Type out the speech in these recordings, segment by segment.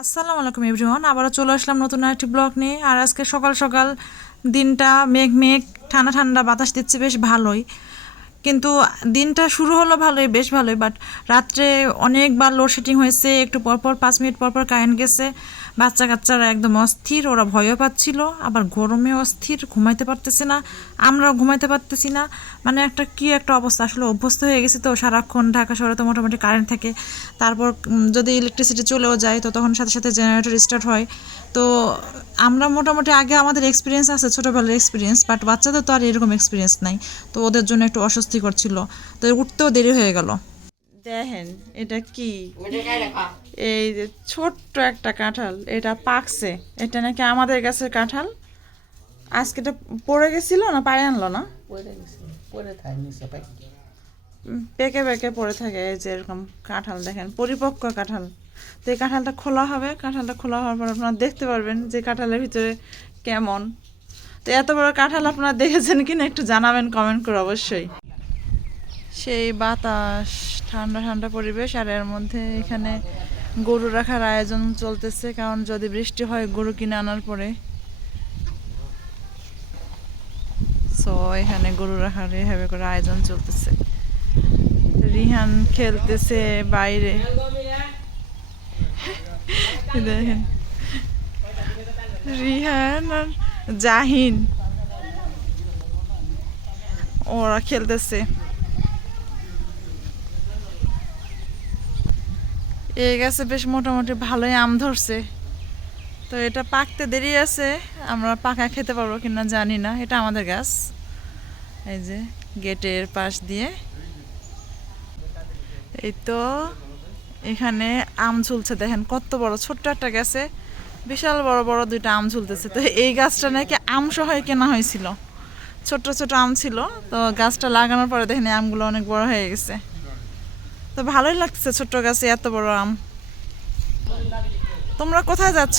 আসসালামু আলাইকুম এভরিওয়ান আবারও চলে আসলাম নতুন একটি ব্লগ নিয়ে। আর আজকে সকাল সকাল দিনটা মেঘ মেঘ, ঠান্ডা ঠান্ডা বাতাস দিচ্ছে, বেশ ভালোই। কিন্তু দিনটা শুরু হলো ভালোই, বেশ ভালোই বাট রাত্রে অনেকবার লোডশেডিং হয়েছে। একটু পরপর পাঁচ মিনিট পরপর কারেন্ট গেছে। বাচ্চা কাচ্চারা একদম অস্থির, ওরা ভয়ও পাচ্ছিল, আবার গরমে অস্থির, ঘুমাইতে পারতেছে না, আমরাও ঘুমাইতে পারতেছি না। মানে একটা কি একটা অবস্থা, আসলে অভ্যস্ত হয়ে গেছে তো, সারাক্ষণ ঢাকা শহরে তো মোটামুটি কারেন্ট থাকে। তারপর যদি ইলেকট্রিসিটি চলেও যায়, তো তখন সাথে সাথে জেনারেটর স্টার্ট হয়। তো আমরা মোটামুটি আগে আমাদের এক্সপিরিয়েন্স আছে, ছোটোবেলার এক্সপিরিয়েন্স বাট বাচ্চাদের তো আর এরকম এক্সপিরিয়েন্স নাই। তো ওদের জন্য একটু অস্বস্তিকর ছিল। তো উঠতেও দেরি হয়ে গেল। দেখেন এটা কি? এই যে ছোট্ট একটা কাঁঠাল এটা পাকছে। এটা নাকি আমাদের গাছের কাঁঠাল? আজকে এটা পড়ে গেছিল না পায়ে আনলো না? পেকে পেকে পড়ে থাকে এই যে এরকম কাঁঠাল দেখেন পরিপক্ক কাঁঠাল। তো এই কাঁঠালটা খোলা হবে কাঁঠালটা খোলা হওয়ার পর আপনারা দেখতে পারবেন যে কাঁঠালের ভিতরে কেমন। তো এত বড় কাঁঠাল আপনারা দেখেছেন কিনা একটু জানাবেন কমেন্ট করে অবশ্যই। সেই বাতাস। ঠান্ডা ঠান্ডা পরিবেশ আর এর মধ্যে এখানে গরু রাখার আয়োজন চলতেছে, কারণ যদি বৃষ্টি হয় গরু কিনে আনার পরে। সো এখানে গরু রাখার এভাবে করে আয়োজন চলতেছে। রিহান খেলতেছে বাইরে। দেখেন। রিহান আর জাহিন। ওরা খেলতেছে। এই গাছে বেশ মোটামুটি ভালোই আম ধরছে। তো এটা পাকতে দেরি আছে, আমরা পাকা খেতে পারব কিনা জানি না। এটা আমাদের গাছ। এই যে গেটের পাশ দিয়ে। এই তো এখানে আম ঝুলছে, দেখেন কত বড়, ছোট্ট একটা গাছে। বিশাল বড় বড় দুইটা আম ঝুলতেছে। তো এই গাছটা নাকি আম সহ কেনা হয়েছিল। ছোট ছোট আম ছিল। তো গাছটা লাগানোর পরে দেখেন আমগুলো অনেক বড় হয়ে গেছে। তো ভালোই লাগছে ছোট্ট গাছে এত বড় আম। তোমরা কোথায় যাচ্ছ?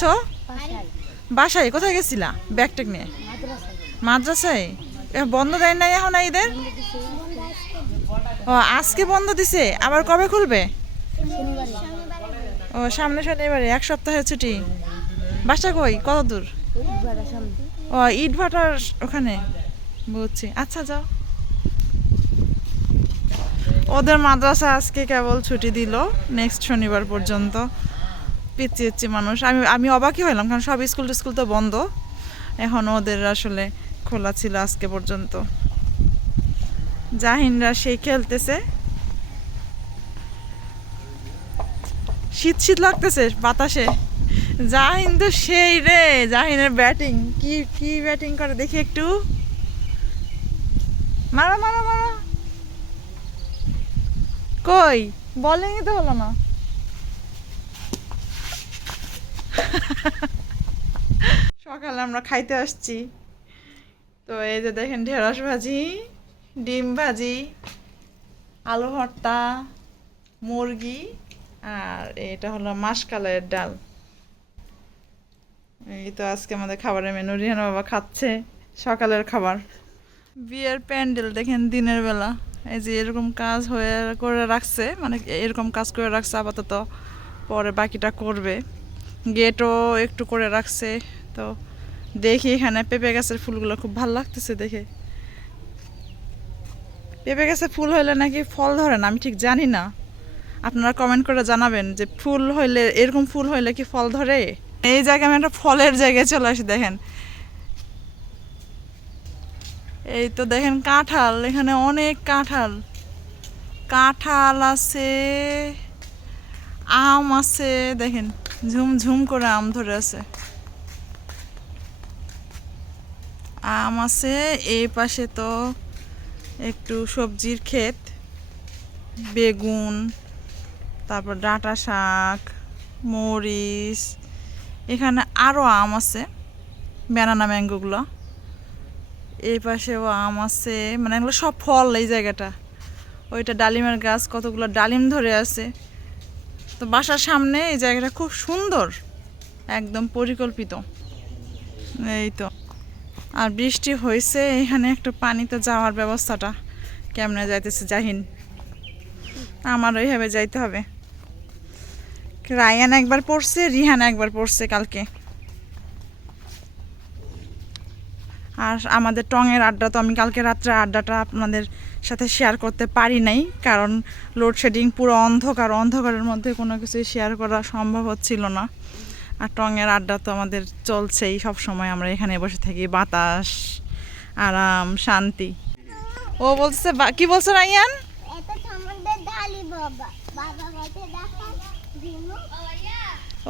বাসায়। কোথায় গেছিলা? ব্যাগ ট্যাগ নিয়ে? মাদ্রাসায়? বন্ধ দেয় নাই এখন ঈদের ও, আজকে বন্ধ দিছে। আবার কবে খুলবে? ও, সামনে শনিবারে। এক সপ্তাহের ছুটি। বাসা কই? কত দূর ও ইট ভাটার ওখানে। বুঝছি। আচ্ছা যাও। ওদের মাদ্রাসা আজকে কেবল ছুটি দিল নেক্সট শনিবার পর্যন্ত। পিচ্ছি পিচ্ছি মানুষ। আমি আমি অবাকই হলাম কারণ সব স্কুল টিস্কুল তো বন্ধ। এখন ওদের আসলে খোলা ছিল আজকে পর্যন্ত। জাহিনরা সেই খেলতেছে। শীত শীত লাগতেছে বাতাসে। জাহিন তো সেই রে, জাহিনের ব্যাটিং কি কি ব্যাটিং করে দেখি একটু। মারা মারা, মারো। কই? বলিংই তো হলো না। সকালে আমরা খাইতে আসছি। তো এই যে দেখেন ঢেঁড়স ভাজি, ডিম ভাজি, আলু ভর্তা, মুরগি আর এটা হলো মাসকালের ডাল। এই তো আজকে আমাদের খাবারের মেনু রিহান বাবা খাচ্ছে সকালের খাবার। বিয়ের প্যান্ডেল দেখেন দিনের বেলা। এই যে এরকম কাজ হয়ে করে রাখছে মানে এরকম কাজ করে রাখছে, আপাতত পরে বাকিটা করবে। গেটও একটু করে রাখছে, তো দেখি এখানে পেঁপে গাছের ফুলগুলো খুব ভালো লাগতেছে দেখে। পেঁপে গাছে ফুল হইলে নাকি ফল ধরে না, আমি ঠিক জানি না। আপনারা কমেন্ট করে জানাবেন যে ফুল হইলে, এরকম ফুল হইলে কি ফল ধরে? এই জায়গায় আমি একটা ফলের জায়গায় চলে আসি, দেখেন। এই তো দেখেন কাঁঠাল, এখানে অনেক কাঁঠাল। কাঁঠাল আছে, আম আছে, দেখেন, ঝুম ঝুম করে আম ধরে আছে। আম আছে, এই পাশে তো একটু সবজির ক্ষেত, বেগুন, তারপর ডাঁটা শাক, মরিচ, এখানে আরও আম আছে, ব্যানানা ম্যাঙ্গোগুলো। এই পাশেও আম আছে মানে এগুলো সব ফল এই জায়গাটা। ওইটা ডালিমের গাছ, কতগুলো ডালিম ধরে আছে। তো বাসার সামনে এই জায়গাটা খুব সুন্দর, একদম পরিকল্পিত। এই তো। আর বৃষ্টি হয়েছে, এখানে একটু পানিতে যাওয়ার ব্যবস্থাটা কেমনে যাইতেছে জাহিন? আমার ওইভাবে যাইতে হবে। রায়ান একবার পড়ছে, রিহান একবার পড়ছে কালকে। আর আমাদের টঙের আড্ডা তো আমি কালকে রাত্রে আড্ডাটা আপনাদের সাথে শেয়ার করতে পারি নাই, কারণ লোডশেডিং পুরো অন্ধকার, অন্ধকারের মধ্যে কোনো কিছু শেয়ার করা সম্ভব হচ্ছিল না। আর টঙের আড্ডা তো আমাদের চলছেই সব সময় আমরা এখানে বসে থাকি, বাতাস, আরাম, শান্তি। ও বলছে কি বলছে ঢালি বাবা। বাবা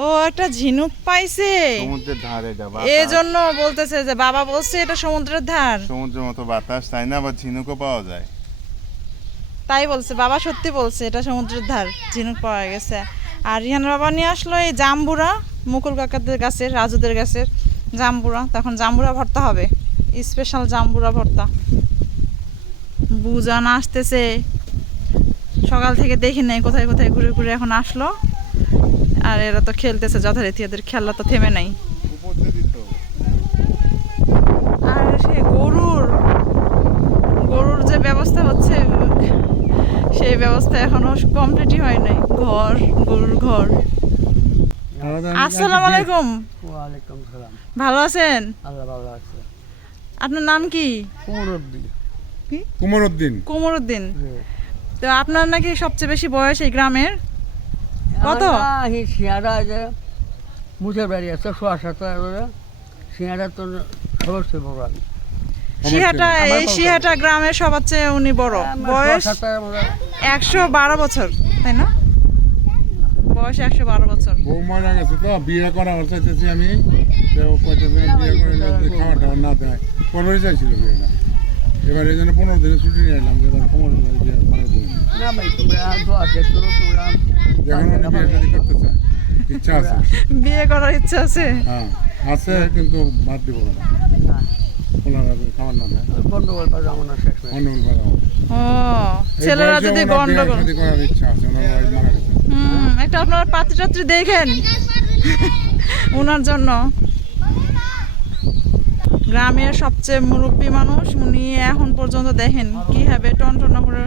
ও একটা ঝিনুক পাইছে। সমুদ্রের ধারে এটা এই জন্য বলতেছে যে বাবা বলছে এটা সমুদ্রের ধার। সমুদ্রের মতো বাতাস তাই না? আবার ঝিনুকও পাওয়া যায়। তাই বলছে বাবা সত্যি বলছে এটা সমুদ্রের ধার ঝিনুক পাওয়া গেছে। আর রিহানের বাবা নিয়ে আসলো এই জাম্বুরা মুকুল কাকাদের গাছের রাজুদের গাছের জাম্বুরা। তখন জাম্বুরা ভর্তা হবে স্পেশাল জাম্বুরা ভর্তা। বুজান আসতেছে। সকাল থেকে দেখি নাই কোথায় কোথায় ঘুরে ঘুরে এখন আসলো। আর এরা তো খেলতেছে যথারীতি এদের খেলা তো থেমে নাই। আর সে গরুর গরুর যে ব্যবস্থা হচ্ছে সেই ব্যবস্থা এখনও কমপ্লিটই হয় নাই। ঘর গরুর ঘর। আসসালামু আলাইকুম। ওয়ালাইকুম সালাম। ভালো আছেন? আল্লাহ ভালো আছে। আপনার নাম কি? কুমরুদ্দি কুমারউদ্দিন কোমরউদ্দিন তো আপনার নাকি সবচেয়ে বেশি বয়স এই গ্রামের? কত? সিয়ারা যে মুছের বাড়ি আছে সোয়া সাত সিয়ারা তো সদস্য বড়। আমি সিহাটা এই সিহাটা গ্রামের সবার চেয়ে উনি বড়। বয়স একশো বারো বছর তাই না? বয়স একশো বারো বছর। বউ গেছে তো বিয়ে করা চাইতেছি আমি। তো ও কইতেছে বিয়ে করে খাওয়া টাওয়া না দেয়। পনেরোই চাইছিল বিয়েটা। এবার এই জন্য পনেরো দিনে ছুটি নিয়ে এলাম যে খবর দিন না ভাই তোমরা তোমরা বিয়ে শাদী করতে চায়। ইচ্ছা আছে। বিয়ে করার ইচ্ছা আছে? হ্যাঁ আছে কিন্তু বাদ দিব না। হয়ে ছেলেরা যদি গন্ডগোল হুম একটা আপনার পাত্রী টাত্রী দেখেন। ওনার জন্য। গ্রামের সবচেয়ে মুরব্বী মানুষ উনি এখন পর্যন্ত দেখেন কীভাবে টনটনা করে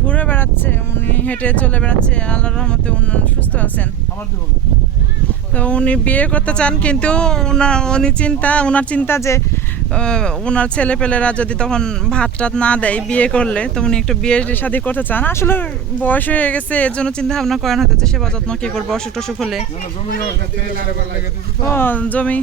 ঘুরে বেড়াচ্ছে উনি হেঁটে চলে বেড়াচ্ছে আল্লাহর রহমতে উনি সুস্থ আছেন তো উনি বিয়ে করতে চান কিন্তু উনার উনি চিন্তা ওনার চিন্তা যে ওনার ছেলেপেলেরা যদি তখন ভাত টাত না দেয় বিয়ে করলে তো উনি একটু বিয়ে শাদি করতে চান আসলে বয়স হয়ে গেছে এর জন্য চিন্তা ভাবনা করেন হয়তো যে সেবা যত্ন কে করবে অসুখ টসুখ হলে ও জমি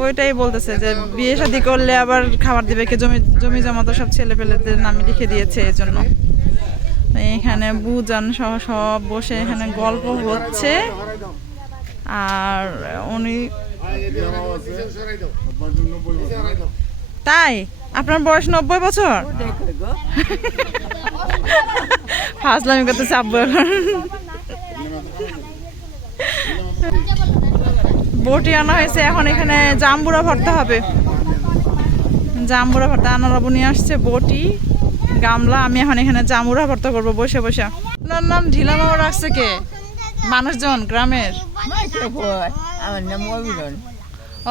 ওইটাই বলতেছে যে বিয়ে শাদি করলে আবার খাবার দিবে কে জমি জমি জমা তো সব ছেলে পেলেদের নামে লিখে দিয়েছে এই জন্য এখানে বুজান সহ সব বসে এখানে গল্প হচ্ছে। আর উনি। তাই? আপনার বয়স নব্বই বছর? ফাজলামি করতেছে আব্বু এখন। বটি আনা হয়েছে এখন এখানে জাম্বুরা ভর্তা হবে। জাম্বুরা ভর্তা আনারবু নিয়ে আসছে বটি গামলা আমি এখন এখানে জামুরা ভর্তা করব বসে বসে। আপনার নাম ঢিলা মামা রাখছে কে? মানুষজন গ্রামের? আমার নাম অভিনন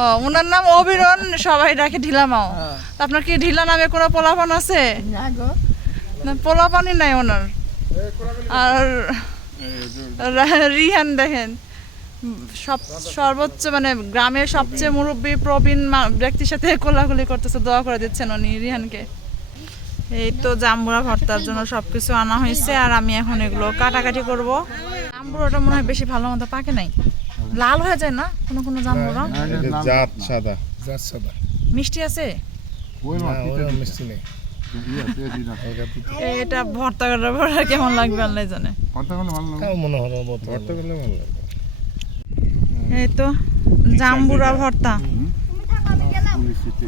ও ওনার নাম অবিরন সবাই ডাকে ঢিলামাও তা আপনার কি ঢিলা নামে কোনো পোলাপান আছে? পোলাপানই নাই ওনার। আর রিহান দেখেন। সব সর্বোচ্চ মানে গ্রামের সবচেয়ে মুরব্বী প্রবীণ ব্যক্তির সাথে কোলাকুলি করতেছে দোয়া করে দিচ্ছেন উনি রিহানকে। এই তো জাম্বুরা ভর্তার জন্য সবকিছু আনা হয়েছে আর আমি এখন এগুলো কাটাকাটি করব। জাম্বুরাটা মনে হয় বেশি ভালো মতো পাকে নাই। লাল হয়ে যায় না? কোনো কোনো জাম্বুরা? জাত সাদা। যার সাদা। মিষ্টি আছে? ওই না, তিতা তিতা। আছে, এই দিনা। এটা ভর্তা করার পর আর কেমন লাগবে আল্লাহ জানে। ভর্তা করলে ভালো লাগে। ভর্তা করলে ভালো লাগে। এই তো জাম্বুরা ভর্তা।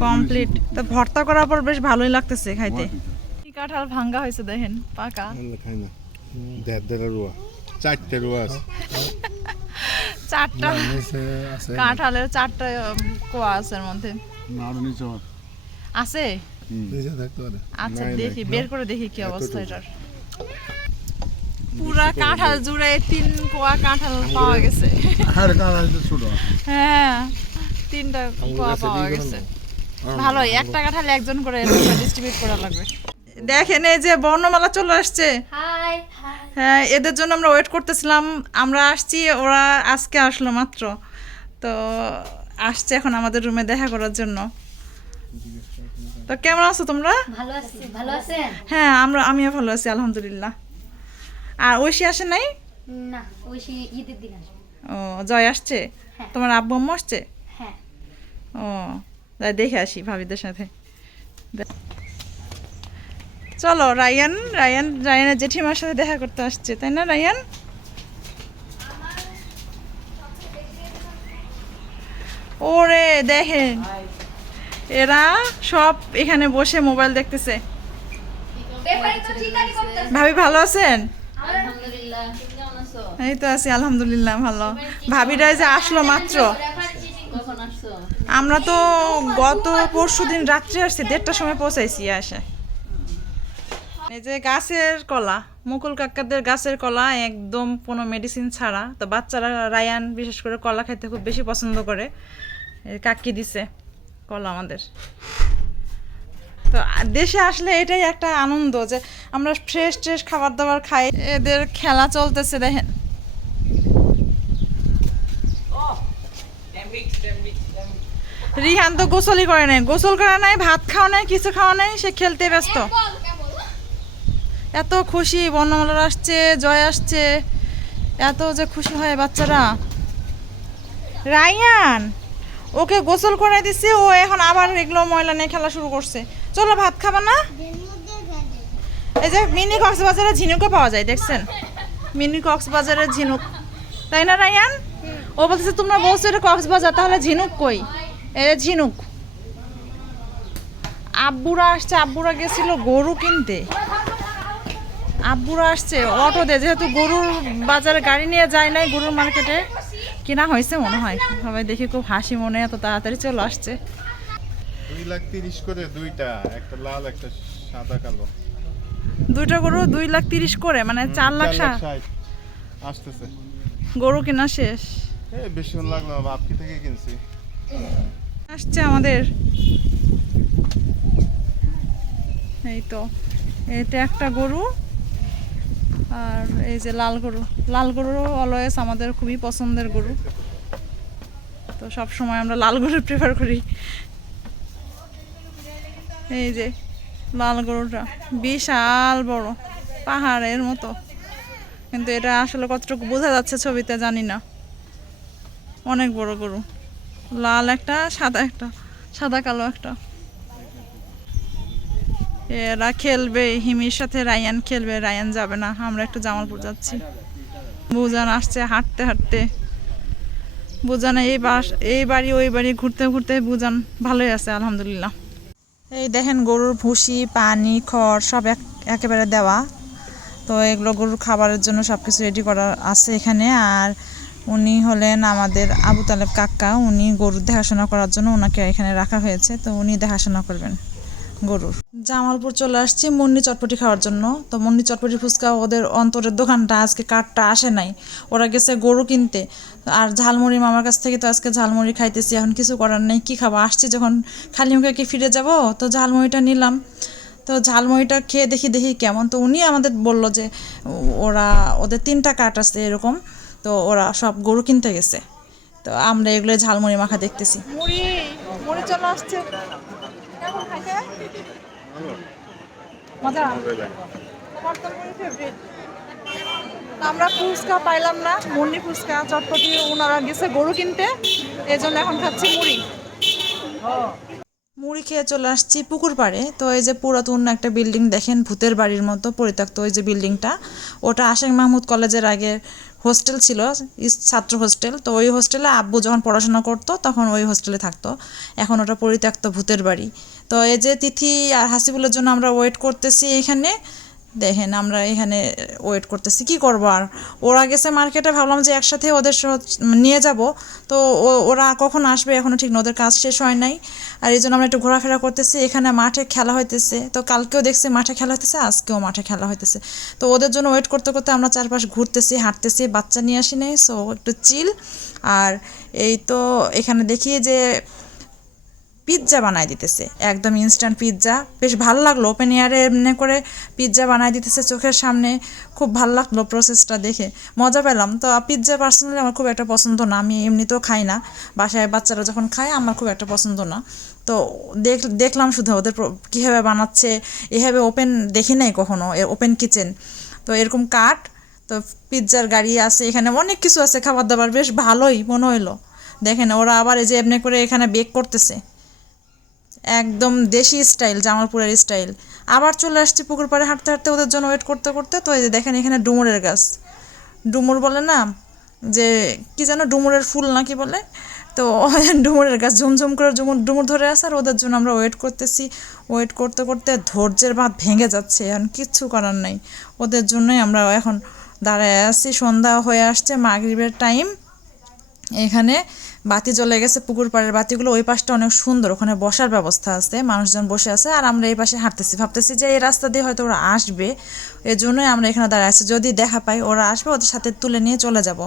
কমপ্লিট। তো ভর্তা করার পর বেশ ভালোই লাগতেছে খাইতে। কি কাঁঠাল ভাঙ্গা হয়েছে দেখেন পাকা। আমরা খাই না। দেড় দেড় রুয়া চারটে রুয়া আছে। চারটা। কাঁঠালের চারটা কোয়া আছে এর মধ্যে। আছে। আচ্ছা দেখি বের করে দেখি কি অবস্থা এটার। পুরা কাঁঠাল জুড়ে তিন কোয়া কাঁঠাল পাওয়া গেছে। আর কার আছে ছোট। হ্যাঁ তিনটা কোয়া পাওয়া গেছে। ভালোই একটা কাঁঠাল একজন করে ডিস্ট্রিবিউট করা লাগবে। দেখেন এই যে বর্ণমালা চলে আসছে। হ্যাঁ এদের জন্য আমরা ওয়েট করতেছিলাম। আমরা আসছি ওরা আজকে আসলো মাত্র। তো আসছে এখন আমাদের রুমে দেখা করার জন্য। তো কেমন আছো তোমরা? ভালো আছি ভালো আছেন? হ্যাঁ আমরা আমিও ভালো আছি আলহামদুলিল্লাহ। আর ঐশী আসে নাই? না ওই ঈদের দিন আসব। ও জয় আসছে? হ্যাঁ। তোমার আব্বু আম্মু আসছে? হ্যাঁ। ও তাই দেখে আসি ভাবিদের সাথে। চলো রায়ান রায়ান রায়ানের জেঠিমার সাথে দেখা করতে আসছে তাই না রায়ান? ওরে দেখেন। এরা সব এখানে বসে মোবাইল দেখতেছে। ভাবি ভালো আছেন? এই তো আছি আলহামদুলিল্লাহ ভালো। ভাবিরা যে আসলো মাত্র। আমরা তো গত পরশু দিন রাত্রে আসছি দেড়টার সময় পৌঁছাইছি আসে। এই যে গাছের কলা মুকুল কাকাদের গাছের কলা একদম কোনো মেডিসিন ছাড়া। তো বাচ্চারা রায়ান বিশেষ করে কলা খাইতে খুব বেশি পছন্দ করে। কাকি দিছে কলা আমাদের। তো দেশে আসলে এটাই একটা আনন্দ যে আমরা ফ্রেশ ট্রেশ খাবার দাবার খাই। এদের খেলা চলতেছে দেখেন। রিহান তো গোসলই করে নাই। গোসল করা নাই ভাত খাওয়া নাই কিছু খাওয়া নাই সে খেলতে ব্যস্ত। এত খুশি বর্ণমালার আসছে জয় আসছে। এত যে খুশি হয় বাচ্চারা। রায়ান ওকে গোসল করে দিছে ও এখন আবার এগুলো ময়লা নিয়ে খেলা শুরু করছে। চলো ভাত খাব না? এই যে মিনি কক্সবাজারে ঝিনুকও পাওয়া যায়, দেখছেন? মিনি কক্সবাজারের ঝিনুক। তাই না, রায়ান? ও বলতেছে, তোমরা বলছো এটা কক্সবাজার, তাহলে ঝিনুক কই? এটা ঝিনুক। আব্বুরা আসছে, আব্বুরা গেছিল গরু কিনতে। আব্বুরা আসছে, অটো দিয়ে। যেহেতু গরুর বাজারে গাড়ি নিয়ে যায় নাই গরুর মার্কেটে, কিনা হয়েছে মনে হয়। সবাই দেখে খুব হাসি মনে, এত তাড়াতাড়ি চলে আসছে। দুই লাখ তিরিশ করে দুইটা একটা লাল একটা সাদা কালো। দুইটা গরু দুই লাখ তিরিশ করে মানে চার লাখ ষাট। আসতেছে। গরু কেনা শেষ। বেশিক্ষণ লাগল না বাপকি থেকে কিনছি। আসছে আমাদের। এই তো এটা একটা গরু আর এই যে লাল গরু। লাল গরু অলওয়েজ আমাদের খুবই পছন্দের গরু। তো সব সময় আমরা লাল গরু প্রেফার করি। এই যে, লাল গরুটা। বিশাল বড়, পাহাড়ের মতো। কিন্তু এটা আসলে কতটুকু বোঝা যাচ্ছে ছবিতে জানি না। অনেক বড় গরু। লাল একটা, সাদা একটা, সাদা কালো একটা। এরা খেলবে, হিমির সাথে রায়ান খেলবে, রায়ান যাবে না। আমরা একটু জামালপুর যাচ্ছি। বুজান আসছে হাঁটতে হাঁটতে। বুজান এই বাস, এই বাড়ি, ওই বাড়ি ঘুরতে ঘুরতে বুজান ভালোই আছে, আলহামদুলিল্লাহ। এই দেখেন গরুর ভুসি, পানি, খড় সব এক একেবারে দেওয়া। তো এগুলো গরুর খাবারের জন্য সব কিছু রেডি করা আছে এখানে। আর উনি হলেন আমাদের আবু তালেব কাকা। উনি গরুর দেখাশোনা করার জন্য ওনাকে এখানে রাখা হয়েছে। তো উনি দেখাশোনা করবেন। গরুর। জামালপুর চলে আসছি মুন্নি চটপটি খাওয়ার জন্য। তো মুন্নি চটপটি ফুচকা ওদের অন্তরের দোকানটা, আজকে কাঠটা আসে নাই। ওরা গেছে গরু কিনতে। আর ঝালমুড়ি মামার কাছ থেকে তো আজকে ঝালমুড়ি খাইতেছি, এখন কিছু করার নেই, কি খাব? আসছি যখন খালি মুখে কি ফিরে যাব, তো ঝালমুড়িটা নিলাম। তো ঝালমুড়িটা খেয়ে দেখি দেখি কেমন। তো উনি আমাদের বলল যে, ওরা, ওদের তিনটা কাঠ আছে এরকম, তো ওরা সব গরু কিনতে গেছে। তো আমরা এগুলো ঝালমুড়ি মাখা দেখতেছি। মুড়ি মুড়ি চলে আসছে কেমন খাইতে মজা। তোমার তো ফেভারিট আমরা ফুচকা পাইলাম না মুন্নি ফুচকা চটপটি ওনারা গেছে গরু কিনতে এই জন্য এখন খাচ্ছি মুড়ি। মুড়ি খেয়ে চলে আসছি পুকুর পাড়ে। তো এই যে পুরাতন একটা বিল্ডিং দেখেন ভূতের বাড়ির মতো পরিত্যক্ত ওই যে বিল্ডিংটা ওটা আশেক মাহমুদ কলেজের আগে হোস্টেল ছিল ছাত্র হোস্টেল তো ওই হোস্টেলে আব্বু যখন পড়াশোনা করতো তখন ওই হোস্টেলে থাকতো। এখন ওটা পরিত্যক্ত ভূতের বাড়ি। তো এই যে তিথি আর হাসিবুলের জন্য আমরা ওয়েট করতেছি এখানে। দেখেন আমরা এখানে ওয়েট করতেছি, কি করব আর? ওরা গেছে মার্কেটে ভাবলাম যে একসাথে ওদের নিয়ে যাব। তো ওরা কখন আসবে এখনও ঠিক ওদের কাজ শেষ হয় নাই। আর এই জন্য আমরা একটু ঘোরাফেরা করতেছি, এখানে মাঠে খেলা হইতেছে। তো কালকেও দেখছি মাঠে খেলা হইতেছে, আজকেও মাঠে খেলা হইতেছে। তো ওদের জন্য ওয়েট করতে করতে আমরা চারপাশ ঘুরতেছি, হাঁটতেছি, বাচ্চা নিয়ে আসি নাই সো একটু চিল আর এই তো এখানে দেখি যে পিৎজা বানাই দিতেছে। একদম ইনস্ট্যান্ট পিৎজা। বেশ ভালো লাগল ওপেন এয়ারে এমনি করে পিৎজা বানাই দিতেছে চোখের সামনে। খুব ভালো লাগল প্রসেসটা দেখে। মজা পেলাম। তো পিৎজা পার্সোনালি আমার খুব একটা পছন্দ না। আমি এমনিতেও খাই না। বাসায় বাচ্চারা যখন খায়, আমার খুব একটা পছন্দ না। তো দেখ, দেখলাম শুধু ওদের কীভাবে বানাচ্ছে। এভাবে ওপেন দেখি নাই কখনো ওপেন কিচেন তো এরকম কাঠ, তো পিৎজার গাড়ি আছে, এখানে অনেক কিছু আছে খাবার দাবার বেশ ভালোই মনে হইল। দেখেন ওরা আবার এই যে এমনি করে এখানে বেক করতেছে। একদম দেশি স্টাইল, জামালপুরের স্টাইল। আবার চলে আসছি পুকুর পাড়ে হাঁটতে হাঁটতে ওদের জন্য ওয়েট করতে করতে। তো এই যে দেখেন এখানে ডুমুরের গাছ। ডুমুর বলে না যে, কি যেন ডুমুরের ফুল না কি বলে? তো ডুমুরের গাছ ঝুমঝুম করে ডুমুর ডুমুর ধরে আসে আর ওদের জন্য আমরা ওয়েট করতেছি। ওয়েট করতে করতে ধৈর্যের বাঁধ ভেঙে যাচ্ছে। এখন কিচ্ছু করার নাই। ওদের জন্যই আমরা এখন দাঁড়ায় আছি। সন্ধ্যা হয়ে আসছে মাগরিবের টাইম এখানে বাতি জ্বলে গেছে পুকুর পাড়ের বাতিগুলো, ওই পাশটা অনেক সুন্দর, ওখানে বসার ব্যবস্থা আছে, মানুষজন বসে আছে, আর আমরা এই পাশে হাঁটতেছি। ভাবতেছি যে এই রাস্তা দিয়ে হয়তো ওরা আসবে এর জন্যই আমরা এখানে দাঁড়ায় আছি। যদি দেখা পাই ওরা আসবে, ওদের সাথে তুলে নিয়ে চলে যাব।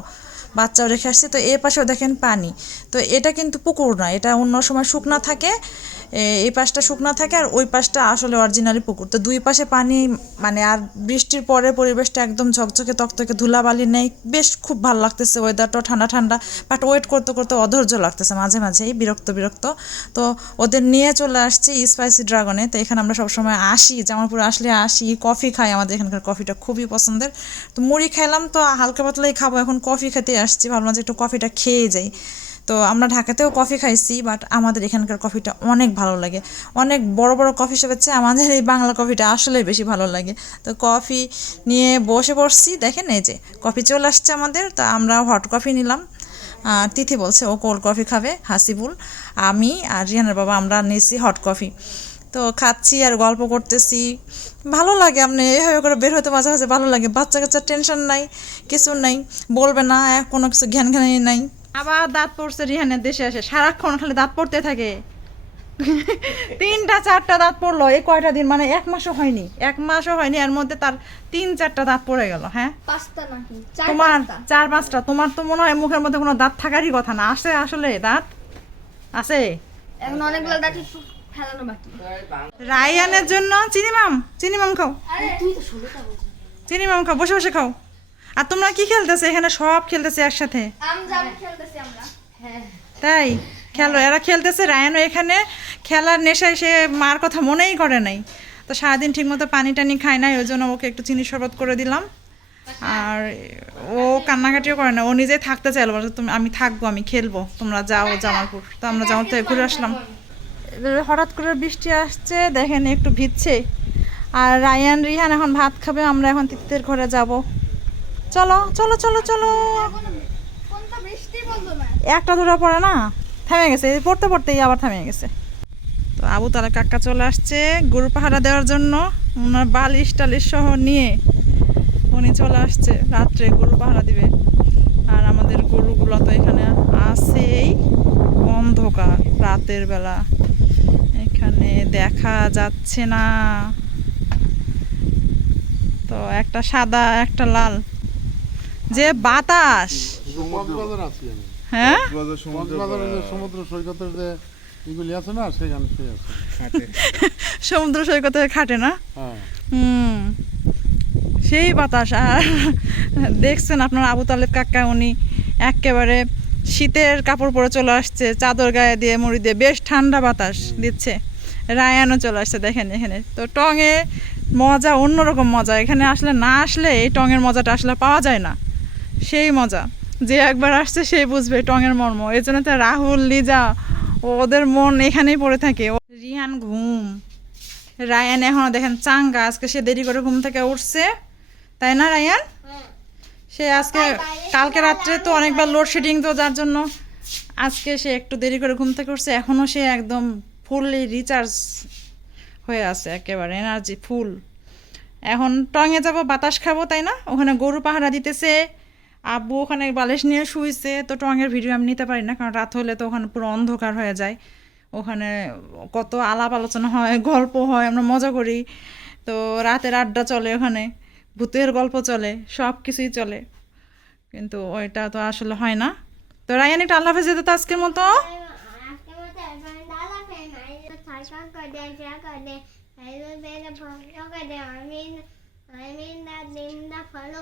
বাচ্চাও রেখে আসছে, তো এ পাশেও দেখেন পানি। তো এটা কিন্তু পুকুর না, এটা অন্য সময় শুকনা থাকে এই পাশটা শুকনো থাকে আর ওই পাশটা আসলে অরিজিনালি পুকুর। তো দুই পাশে পানি মানে আর বৃষ্টির পরে পরিবেশটা একদম ঝকঝকে, তকতকে, ধুলাবালি নেই। বেশ খুব ভালো লাগতেছে ওয়েদারটাও ঠান্ডা ঠান্ডা বাট ওয়েট করতে করতে অধৈর্য লাগতেছে মাঝে মাঝেই বিরক্ত বিরক্ত। তো ওদের নিয়ে চলে আসছি স্পাইসি ড্রাগনে তো এখানে আমরা সবসময় আসি, জামালপুর আসলে আসি কফি খাই আমাদের এখানকার কফিটা খুবই পছন্দের। তো মুড়ি খেলাম তো হালকা পাতলাই খাব, এখন কফি খেতে আসছি, ভাবলাম যে একটু কফিটা খেয়ে যাই। তো আমরা ঢাকাতেও কফি খাইছি বাট আমাদের এখানকার কফিটা অনেক ভালো লাগে। অনেক বড় বড় কফি শপের চেয়ে আমাদের এই বাংলা কফিটা আসলেই বেশি ভালো লাগে। তো কফি নিয়ে বসে পড়ছি, দেখেন এই যে, কফি চলে আসছে আমাদের, তো আমরা হট কফি নিলাম। আর তিথি বলছে ও কোল্ড কফি খাবে, হাসিবুল, আমি আর রিহানের বাবা আমরা নিয়েছি হট কফি। তো খাচ্ছি আর গল্প করতেছি, ভালো লাগে আপনি এভাবে করে বের হতে মাঝে মাঝে ভালো লাগে, বাচ্চা কাচ্চার টেনশন নাই, কিছু নাই, বলবে না, কোনো কিছু জ্ঞান জ্ঞানী নাই। আবার দাঁত পড়ছে রিহানের দেশে আসে সারাক্ষণ খালি দাঁত পড়তে থাকে। তিনটা চারটা দাঁত পড়ল এই কয়টা দিন? মানে এক মাসও হয়নি। এক মাসও হয়নি এর মধ্যে তার তিন চারটা দাঁত পড়ে গেল হ্যাঁ? পাঁচটা নাকি? চার তোমার চার পাঁচটা। তোমার তো মনে হয় মুখের মধ্যে কোনো দাঁত থাকারই কথা না। আছে আসলে দাঁত? আছে? এখন অনেকগুলো দাঁত ফেলানো বাকি। রায়ানের জন্য চিনি মাম চিনি মাম খাও। আরে তুই তো ষোলোটা বলছিস চিনি মাম খাও বসে বসে খাও। আর তোমরা কি খেলতেছে? এখানে সব খেলতেছে একসাথে। আম জাম খেলতেছি আমরা। হ্যাঁ। তাই? খেলো এরা খেলতেছে রায়ানও এখানে। খেলার নেশায় সে মার কথা মনেই করে নাই। তো সারাদিন ঠিকমতো পানি টানি খায় নাই ওই জন্য ওকে একটু চিনি শরবত করে দিলাম। আর ও কান্নাকাটিও করে না ও নিজে থাকতে চাইলো তুমি আমি থাকব আমি খেলব তোমরা যাও জামালপুর। তো আমরা জামাল থেকে ঘুরে আসলাম। এবারে হঠাৎ করে বৃষ্টি আসছে দেখেন একটু ভিজছে। আর রায়ান রিহান এখন ভাত খাবে আমরা এখন তিতির ঘরে যাব। চলো চলো চলো চলো। একটা ধরা পড়ে না, থেমে গেছে। পড়তে পড়তেই আবার থেমে গেছে। তো আবু তালা কাকা চলে আসছে গরু পাহারা দেওয়ার জন্য। ওনার বালিশ টালিশ সহ নিয়ে উনি চলে আসছে রাত্রে গরু পাহারা দিবে। আর আমাদের গরুগুলো তো এখানে আছেই। অন্ধকার, রাতের বেলা। এখানে দেখা যাচ্ছে না। তো একটা সাদা, একটা লাল। যে বাতাস। হ্যাঁ? সমুদ্র সৈকতের যে এগুলি আছে না সেখানে শুয়ে আছে। ঘাটে। সমুদ্র সৈকতে খাটে না? হ্যাঁ। হুম। সেই বাতাস আর দেখছেন আপনার আবু তালেব কাকা উনি একেবারে শীতের কাপড় পরে চলে আসছে চাদর গায়ে দিয়ে মুড়ি দিয়ে বেশ ঠান্ডা বাতাস দিচ্ছে। রায়ানও চলে আসছে দেখেন এখানে। তো টঙে মজা অন্যরকম মজা। এখানে আসলে না আসলে এই টঙের মজাটা আসলে পাওয়া যায় না। সেই মজা। যে একবার আসছে সেই বুঝবে টঙের মর্ম। এই জন্য তো রাহুল, লিজা, ওদের মন এখানেই পড়ে থাকে। রিহান ঘুম। রায়ান এখনও দেখেন চাঙ্গা। আজকে সে দেরি করে ঘুম থেকে উঠছে। তাই না, রায়ান? সে আজকে, কালকে রাত্রে তো অনেকবার লোডশেডিং তো যার জন্য। আজকে সে একটু দেরি করে ঘুম থেকে উঠছে। এখনও সে একদম ফুললি রিচার্জ হয়ে আছে, একেবারে এনার্জি ফুল এখন টঙে যাব, বাতাস খাব, তাই না? ওখানে গরু পাহারা দিতেছে। আব্বু ওখানে বালিশ নিয়ে শুইছে, তো টঙের ভিডিও আমি নিতে পারি না, কারণ রাত হলে তো ওখানে পুরো অন্ধকার হয়ে যায়। ওখানে কত আলাপ আলোচনা হয়, গল্প হয়, আমরা মজা করি। তো রাতের আড্ডা চলে ওখানে, ভূতের গল্প চলে, সব কিছুই চলে। কিন্তু ওইটা তো আসলে হয় না। তো রায়ান, একটা আল্লাহ যেতে তো আজকের মতো? মতো এবার দাদা ফেন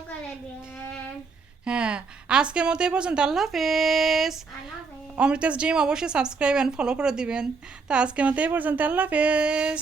করে দেন হ্যাঁ আজকের মতো এ পর্যন্ত। আল্লাহ হাফেজ। অমৃতাস ড্রিম অবশ্যই সাবস্ক্রাইব অ্যান্ড ফলো করে দিবেন। তো আজকের মতো এ পর্যন্ত। আল্লাহ হাফেজ।